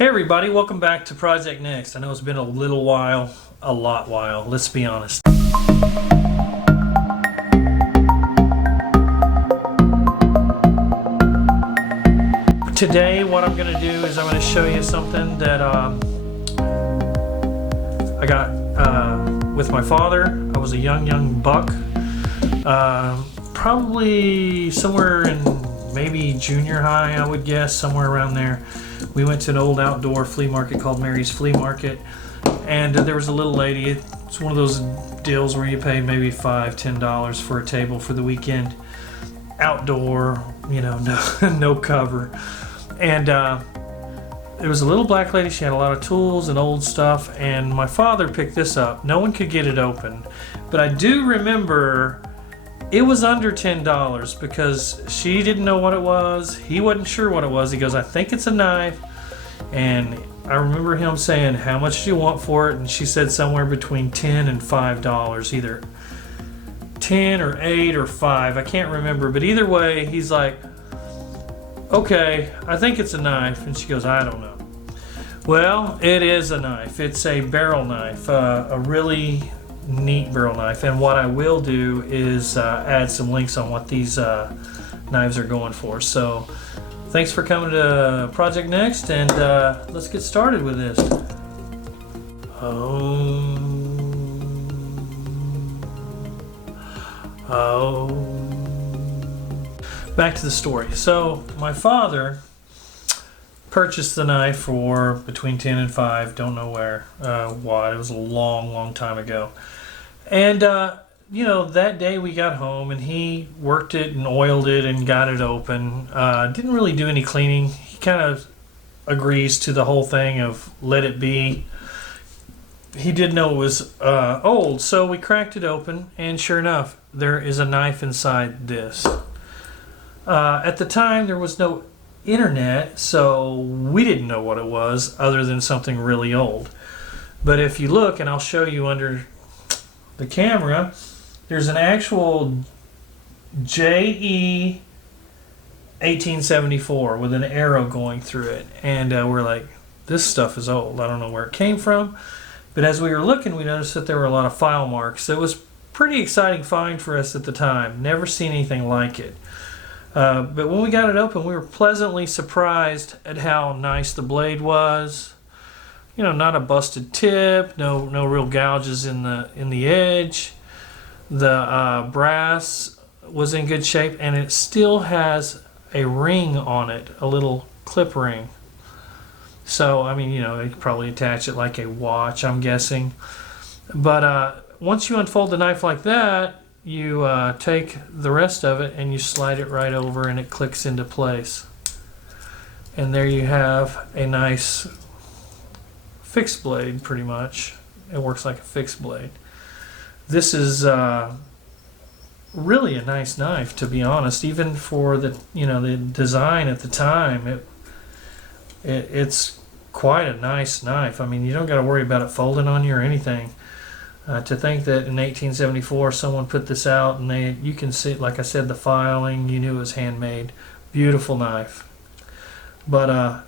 Hey everybody, welcome back to Project Next. I know it's been a little while, a lot while, let's be honest. Today what I'm going to do is I'm going to show you something that I got with my father. I was a young buck, probably somewhere in maybe junior high, I would guess, somewhere around there. We went to an old outdoor flea market called Mary's Flea Market, and there was a little lady. It's one of those deals where you pay maybe $5-10 for a table for the weekend, outdoor, you know, no cover. And there was a little black lady. She had a lot of tools and old stuff, and my father picked this up. No one could get it open, but I do remember it was under $10 because she didn't know what it was. He wasn't sure what it was. He goes, I think it's a knife. And I remember him saying, how much do you want for it? And she said somewhere between $10 and $5, either 10 or 8 or 5. I can't remember, but either way, he's like, okay, I think it's a knife. And she goes, I don't know. Well, it is a knife. It's a barrel knife, a really neat barrel knife. And what I will do is add some links on what these knives are going for. So thanks for coming to Project Next, and let's get started with this. Back to the story. So my father purchased the knife for between 10 and 5, don't know where, what. It was a long time ago. And you know, that day we got home and he worked it and oiled it and got it open. Didn't really do any cleaning. He kind of agrees to the whole thing of let it be. He did know it was old, so we cracked it open, and sure enough, there is a knife inside this. At the time, there was no internet, so we didn't know what it was other than something really old. But if you look, and I'll show you under the camera, there's an actual JE 1874 with an arrow going through it, and we're like, this stuff is old. I don't know where it came from, but as we were looking, we noticed that there were a lot of file marks. It was pretty exciting find for us at the time. Never seen anything like it. But when we got it open, we were pleasantly surprised at how nice the blade was. You know, not a busted tip, no real gouges in the edge. The brass was in good shape, and it still has a ring on it, a little clip ring. So, I mean, you know, you could probably attach it like a watch, I'm guessing. But once you unfold the knife like that, you take the rest of it and you slide it right over, and it clicks into place. And there you have a nice fixed blade, pretty much. It works like a fixed blade. This is really a nice knife, to be honest. Even for the the design at the time, it's quite a nice knife. I mean, you don't got to worry about it folding on you or anything. To think that in 1874 someone put this out, and you can see, like I said, the filing. You knew it was handmade. Beautiful knife. But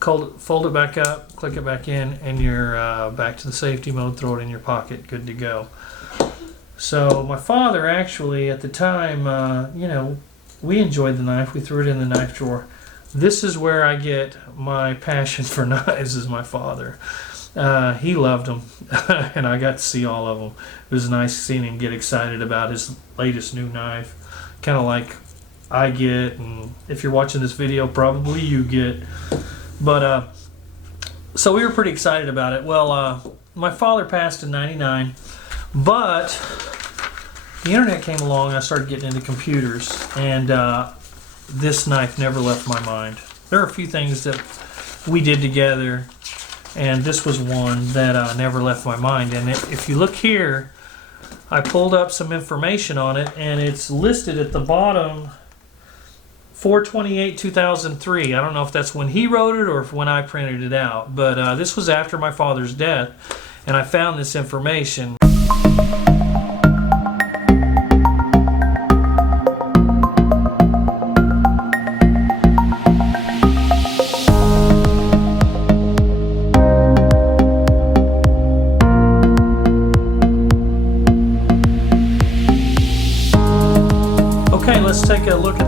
fold it back up, click it back in, and you're back to the safety mode. Throw it in your pocket, good to go. So my father actually, at the time, we enjoyed the knife. We threw it in the knife drawer. This is where I get my passion for knives, is my father. He loved them, and I got to see all of them. It was nice seeing him get excited about his latest new knife, kind of like I get, and if you're watching this video, probably you get. But so we were pretty excited about it. Well, my father passed in '99, but the internet came along, and I started getting into computers, and this knife never left my mind. There are a few things that we did together, and this was one that never left my mind. And if you look here, I pulled up some information on it, and it's listed at the bottom, 4/28/2003. I don't know if that's when he wrote it or if when I printed it out, but this was after my father's death, and I found this information.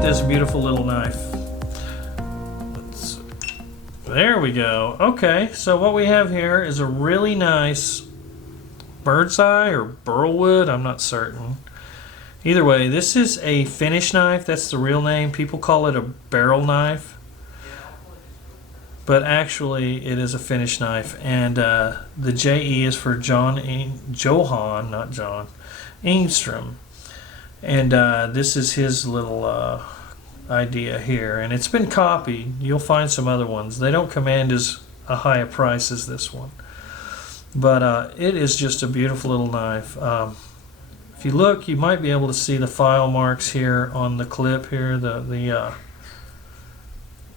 this beautiful little knife. There we go. Okay, so what we have here is a really nice bird's eye or burlwood, I'm not certain. Either way, this is a finish knife. That's the real name. People call it a barrel knife, but actually it is a finish knife. And the JE is for Johann, not John, Engstrom. And this is his little idea here, and it's been copied. You'll find some other ones. They don't command as a high a price as this one, but it is just a beautiful little knife. If you look, you might be able to see the file marks here on the clip here,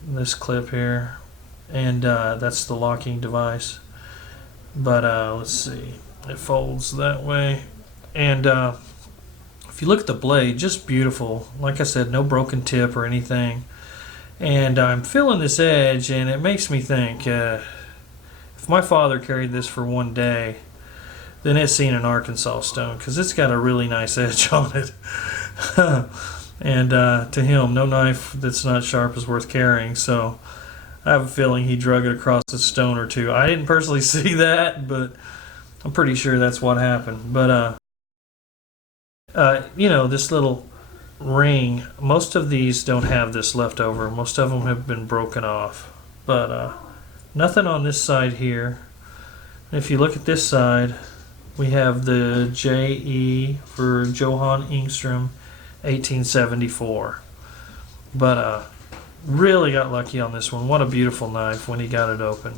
this clip here, and that's the locking device. But let's see, it folds that way, and if you look at the blade, just beautiful. Like I said, no broken tip or anything. And I'm feeling this edge, and it makes me think, if my father carried this for one day, then it's seen an Arkansas stone, because it's got a really nice edge on it. And to him, no knife that's not sharp is worth carrying. So I have a feeling he drug it across a stone or two. I didn't personally see that, but I'm pretty sure that's what happened. But you know, this little ring, most of these don't have this left over. Most of them have been broken off, but nothing on this side here. If you look at this side, we have the JE for Johann Engstrom, 1874. But really got lucky on this one. What a beautiful knife when he got it open.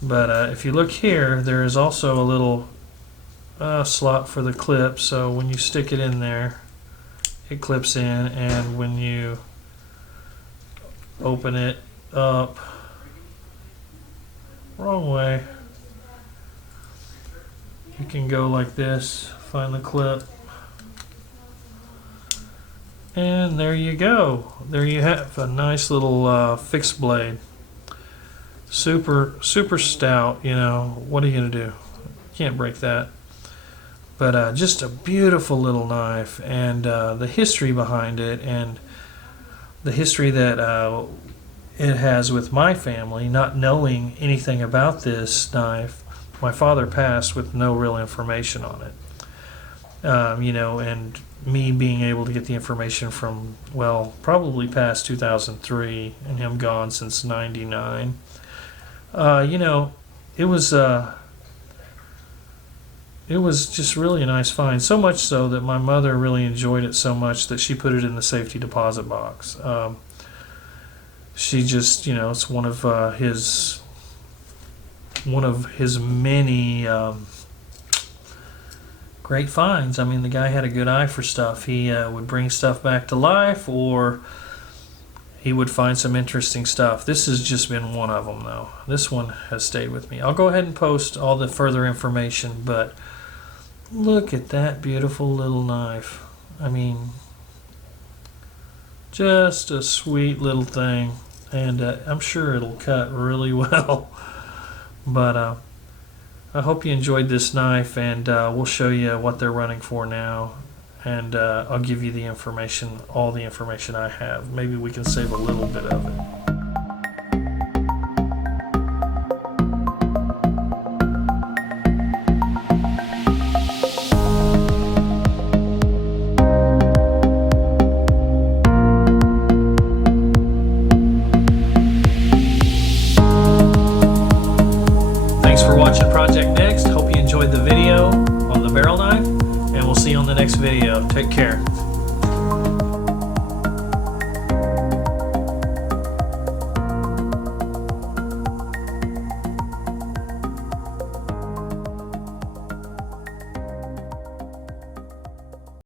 But if you look here, there is also a little slot for the clip, so when you stick it in there, it clips in, and when you open it up, wrong way, you can go like this, find the clip, and there you go. There you have a nice little fixed blade. Super stout, you know. What are you gonna do? Can't break that. But just a beautiful little knife, and the history behind it, and the history that it has with my family, not knowing anything about this knife. My father passed with no real information on it. You know, and me being able to get the information from, well, probably past 2003, and him gone since 99. You know, it was just really a nice find. So much so that my mother really enjoyed it so much that she put it in the safety deposit box. She just, you know, it's one of his many great finds. I mean, the guy had a good eye for stuff. He would bring stuff back to life, or he would find some interesting stuff. This has just been one of them, though. This one has stayed with me. I'll go ahead and post all the further information, but look at that beautiful little knife. I mean, just a sweet little thing, and I'm sure it'll cut really well. But I hope you enjoyed this knife, and we'll show you what they're running for now, and I'll give you the information, all the information I have. Maybe we can save a little bit of it. Thanks for watching Project Next. Hope you enjoyed the video on the barrel knife, and we'll see you on the next video. Take care.